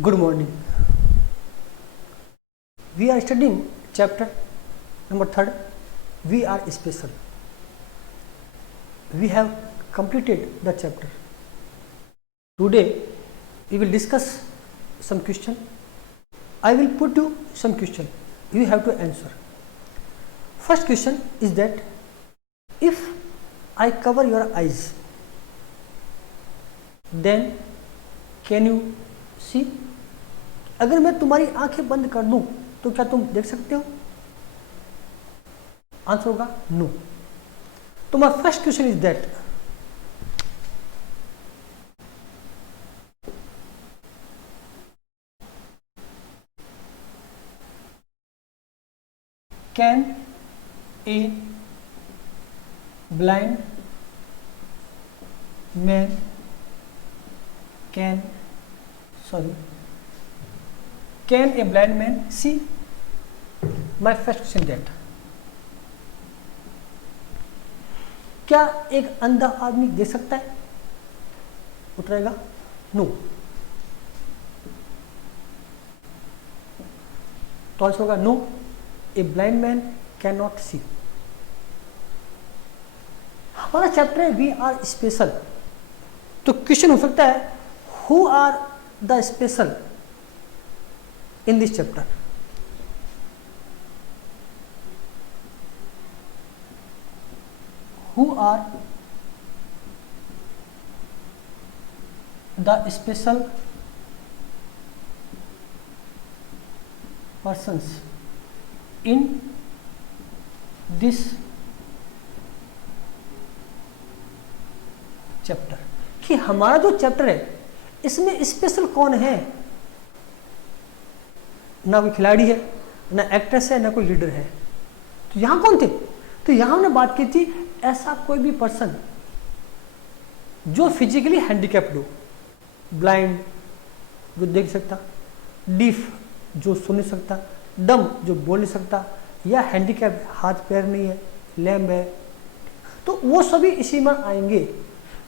Good morning. We are studying chapter number 3. We are special. We have completed the chapter. Today we will discuss some question. I will put you some question. You have to answer. First question is that if I cover your eyes, then can you see? अगर मैं तुम्हारी आंखें बंद कर दूं तो क्या तुम देख सकते हो? आंसर होगा नो. तो my first question is that can a blind man can a blind man see? My first question that क्या एक अंधा आदमी देख सकता है? उत्तर आएगा नो. तो आंसर होगा no, a blind man can not see. हमारा चैप्टर है वी आर स्पेशल. तो क्वेश्चन हो सकता है who are the special in this chapter? Who are the special persons in this chapter? कि हमारा जो चैप्टर है इसमें स्पेशल कौन है? ना कोई खिलाड़ी है, ना एक्ट्रेस है, ना कोई लीडर है. तो यहाँ कौन थे? तो यहाँ हमने बात की थी ऐसा कोई भी पर्सन जो फिजिकली हैंडीकैप्ड हो, ब्लाइंड जो देख सकता, डीफ जो सुन नहीं सकता, डम जो बोल नहीं सकता, या हैंडीकैप्ड हाथ पैर नहीं है, लैम्ब है, तो वो सभी इसी में आएंगे.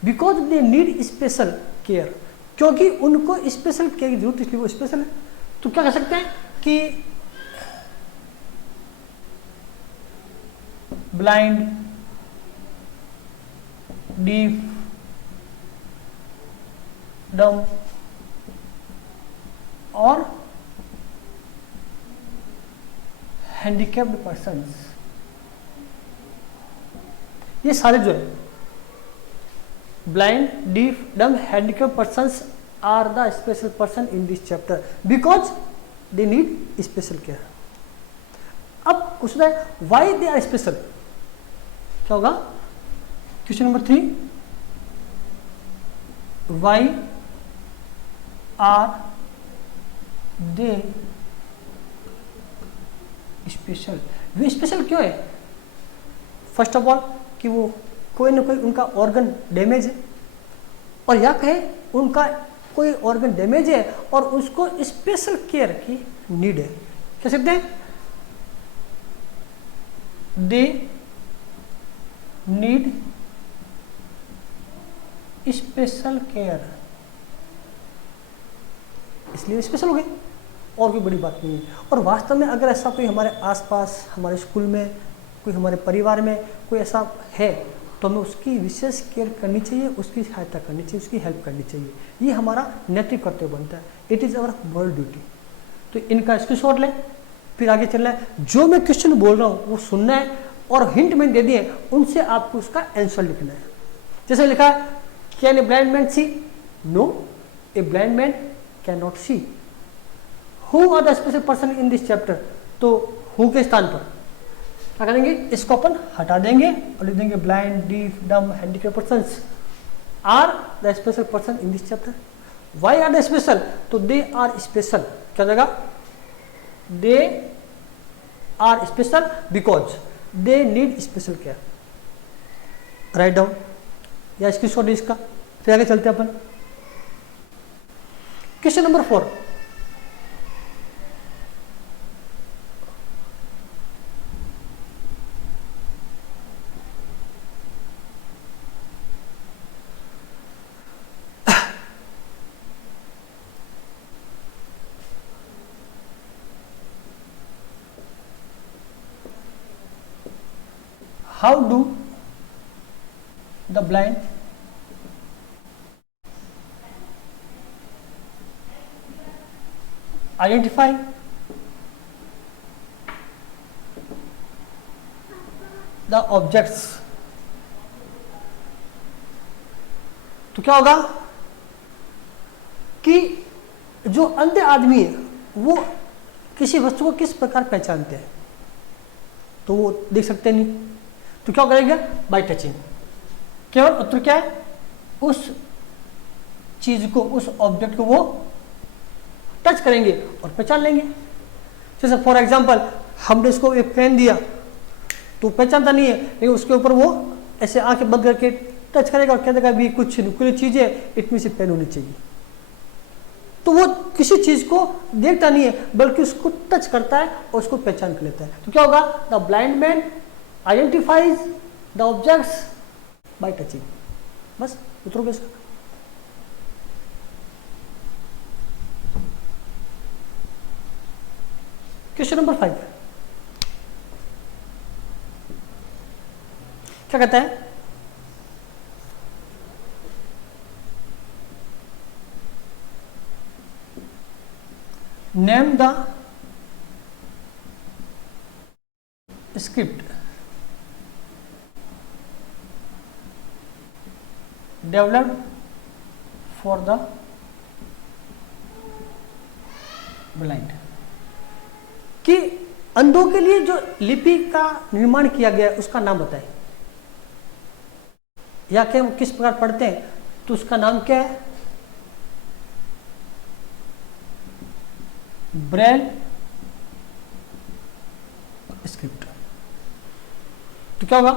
Because they need special care, क्योंकि उनको स्पेशल केयर की जरूरत, इसलिए वो स्पेशल है. तो क्या कह सकते हैं कि ब्लाइंड, डीफ, डम और हैंडीकैप्ड पर्सन्स, ये सारे जो है blind, deaf, dumb, handicapped persons are the special person in this chapter because they need special care. अब क्वेश्चन है why they are special? क्या होगा? Question number 3, why are they special? Way special क्यों है? फर्स्ट ऑफ ऑल कि वो कोई ना कोई उनका ऑर्गन डैमेज है, और या कहे उनका कोई ऑर्गन डैमेज है और उसको स्पेशल केयर की नीड है. कह सकते हैं दे नीड स्पेशल केयर, इसलिए स्पेशल हो गए, और कोई बड़ी बात नहीं है. और वास्तव में अगर ऐसा कोई हमारे आसपास, हमारे स्कूल में, कोई हमारे परिवार में कोई ऐसा है तो हमें उसकी विशेष केयर करनी चाहिए, उसकी सहायता करनी चाहिए, उसकी हेल्प करनी चाहिए. ये हमारा नैतिक कर्तव्य बनता है. It is our world duty. तो इनका स्क्रीनशॉट लें, फिर आगे चलना है. जो मैं क्वेश्चन बोल रहा हूँ वो सुनना है, और हिंट मैंने दे दिए, उनसे आपको उसका आंसर लिखना है. जैसे लिखा है can a blind man see? No, a blind man can not see. Who are the special person in this chapter? तो हु के स्थान पर क्या करेंगे? इसको अपन हटा देंगे और लिख देंगे blind, deaf, dumb, handicapped persons are the special person in this chapter. Why are the special? तो दे आर स्पेशल. क्या जगह? They are special because they need special care. Write down या स्क्रीनशॉट इसका, फिर आगे चलते हैं अपन. Question number 4, how do the blind identify the objects. तो क्या होगा कि जो अंधे आदमी है वो किसी वस्तु को किस प्रकार पहचानते हैं, तो वो देख सकते नहीं, तो क्या करेंगे, बाय टचिंग। केवल उत्तर क्या है, उस चीज को, उस ऑब्जेक्ट को वो टच करेंगे और पहचान लेंगे। जैसे फॉर एग्जांपल हमने इसको एक पेन दिया तो पहचानता नहीं है, लेकिन उसके ऊपर वो ऐसे आंखें बंद करके टच करेगा और कह देगा भी कुछ नुकीली चीज है, इतनी सी पेन होनी चाहिए। तो वो किसी चीज को देखता नहीं है बल्कि उसको टच करता है और उसको पहचान कर लेता है। तो क्या होगा, the blind man identifies the objects bye touching. बस उत्तर हो गया इसका। क्वेश्चन नंबर 5 क्या कहता है, name the script developed for the blind. कि अंधों के लिए जो लिपि का निर्माण किया गया है उसका नाम बताएं, या कि हम किस प्रकार पढ़ते हैं तो उसका नाम क्या है, ब्रेल स्क्रिप्ट। तो क्या होगा,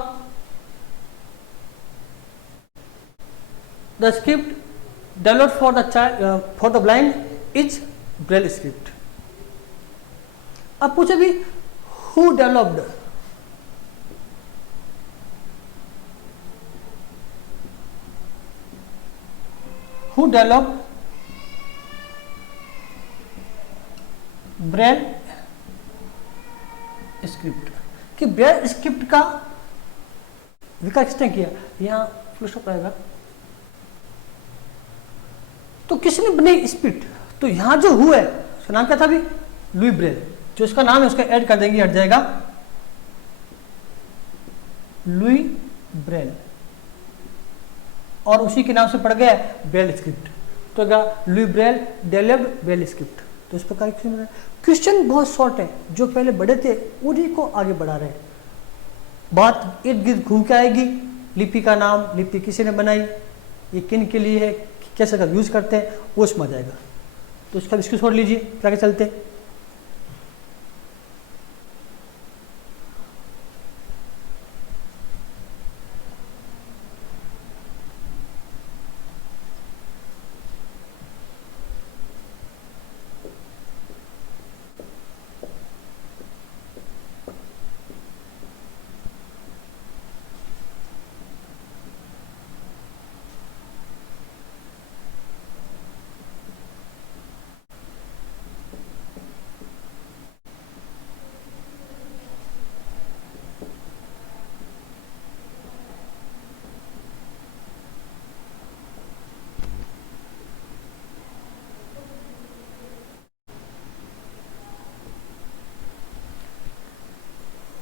the script developed for the child for the blind is Braille script. अब पूछे भी who developed, who developed Braille script. कि ब्रेल स्क्रिप्ट का विकास किसने किया, यहां फुल स्टॉप रहेगा। तो किसने बनाई स्क्रिप्ट, तो यहां जो हुआ है उसका नाम क्या था अभी, लुई ब्रेल। जो इसका नाम है उसका ऐड कर देंगे, हट जाएगा लुई ब्रेल, और उसी के नाम से पड़ गया ब्रेल स्क्रिप्ट। तो क्या, Louis Braille developed Braille script. तो इस प्रकार क्वेश्चन बहुत शॉर्ट है, जो पहले बड़े थे उन्हीं को आगे बढ़ा रहे हैं। बात इर्द गिर्द घूम के आएगी, लिपि का नाम, लिपि किसी ने बनाई, ये किन के लिए है, कैसे का यूज करते हैं, वो उसमें आ जाएगा। तो इसका इसको छोड़ लीजिए, आगे चलते हैं।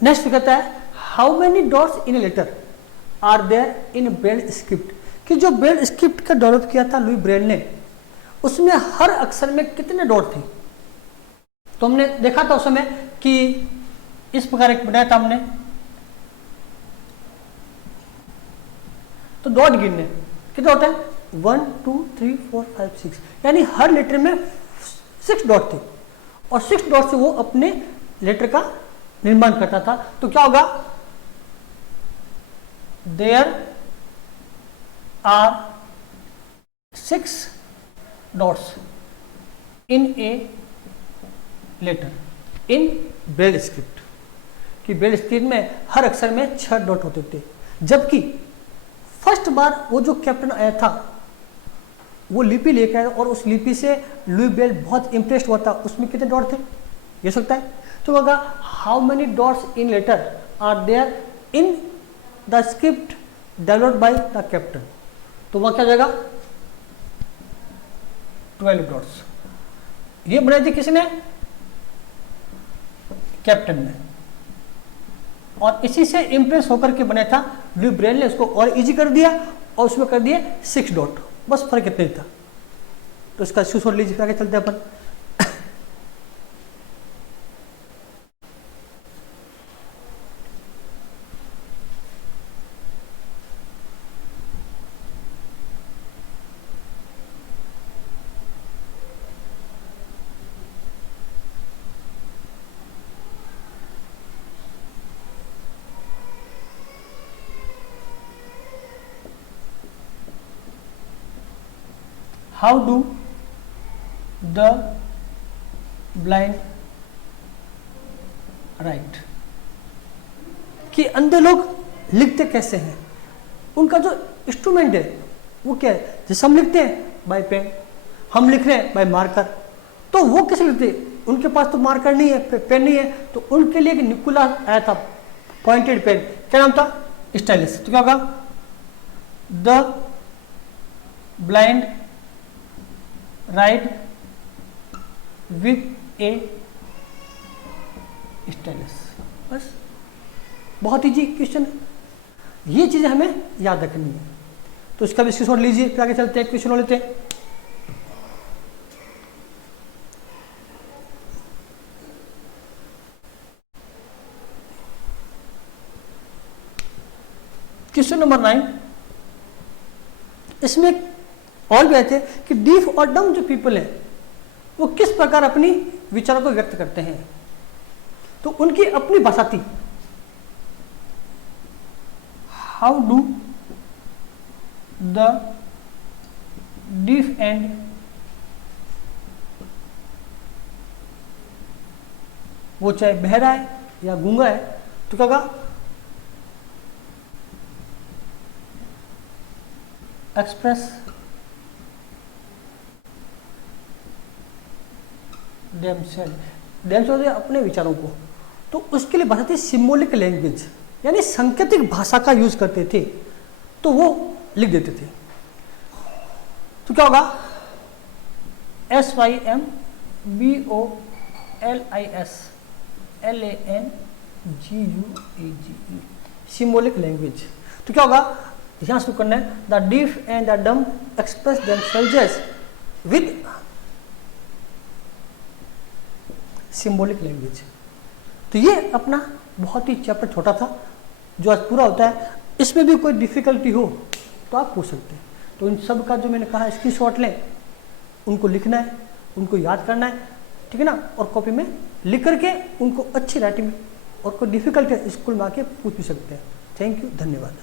नेक्स्ट कहता है, how many dots in a letter are there in Braille script. कि जो ब्रेल स्क्रिप्ट का डेवलप किया था लुई ब्रेल ने, उसमें हर अक्षर में कितने डॉट थे। तो हमने देखा था उस समय कि इस प्रकार एक बनाया था हमने, तो डॉट गिनने कितने डॉट है, 1 2 3 4 5 6, यानी हर लेटर में 6 डॉट थे, और 6 डॉट से वो अपने लेटर का निर्माण करता था। तो क्या होगा, there are 6 dots in a letter in Braille script. कि ब्रेल स्क्रिप्ट में हर अक्षर में 6 डॉट होते थे। जबकि फर्स्ट बार वो जो कैप्टन आया था वो लिपि लेकर आया, और उस लिपि से लुई ब्रेल बहुत इंप्रेस्ड हुआ था। उसमें कितने डॉट थे, ये सकता है। तो होगा, how many dots in letter are there in the script developed by the captain, तो वहाँ क्या हो जाएगा 12 डॉट्स। ये बनाई थी किसने? कैप्टन ने, और इसी से इंप्रेस होकर के बनाया था ल्यूई ब्रेल ने, उसको और इजी कर दिया और उसमें कर दिए 6 डॉट, बस फर्क इतना ही था। तो इसका स्क्रीनशॉट लीजिए, आगे चलते हैं अपन। How do the blind write, कि अंधे लोग लिखते कैसे हैं, उनका जो इंस्ट्रूमेंट है वो क्या है? जैसे हम लिखते हैं बाय पेन, हम लिख रहे हैं बाय मार्कर, तो वो कैसे लिखते हैं? उनके पास तो मार्कर नहीं है, पेन नहीं है, तो उनके लिए एक निकुला आया था पॉइंटेड पेन, क्या नाम था? स्टाइलस। तो क्या होगा? The blind right with A stylus. बस बहुत इजी क्वेश्चन, ये चीजें हमें याद रखनी है। तो इसका भी स्क्रीनशॉट लीजिए, फिर आगे चलते हैं, क्वेश्चन हो लेते हैं। क्वेश्चन नंबर 9, इसमें और भी आए थे कि डीफ और डम जो पीपल है वो किस प्रकार अपनी विचारों को व्यक्त करते हैं, तो उनकी अपनी भाषा थी। How do the deaf and वो चाहे बहरा है या गूंगा है, तो क्या होगा? एक्सप्रेस देमसेल्फ अपने विचारों को, तो उसके लिए भाषा थी सिम्बोलिक लैंग्वेज, यानी सांकेतिक भाषा का यूज करते थे, तो वो लिख देते थे। तो क्या होगा? SYMBOLISLANGUAGE, symbolic language. तो क्या होगा? ध्यान से करना है, द डीफ एंड द डम express themselves with symbolic language. तो ये अपना बहुत ही चैप्टर छोटा था जो आज पूरा होता है। इसमें भी कोई डिफिकल्टी हो तो आप पूछ सकते हैं। तो इन सब का जो मैंने कहा स्क्रीनशॉट लें, उनको लिखना है, उनको याद करना है, ठीक है ना, और कॉपी में लिख करके उनको अच्छी राइटिंग और कोई डिफिकल्टी स्कूल में आके पूछ भी सकते हैं। थैंक यू, धन्यवाद।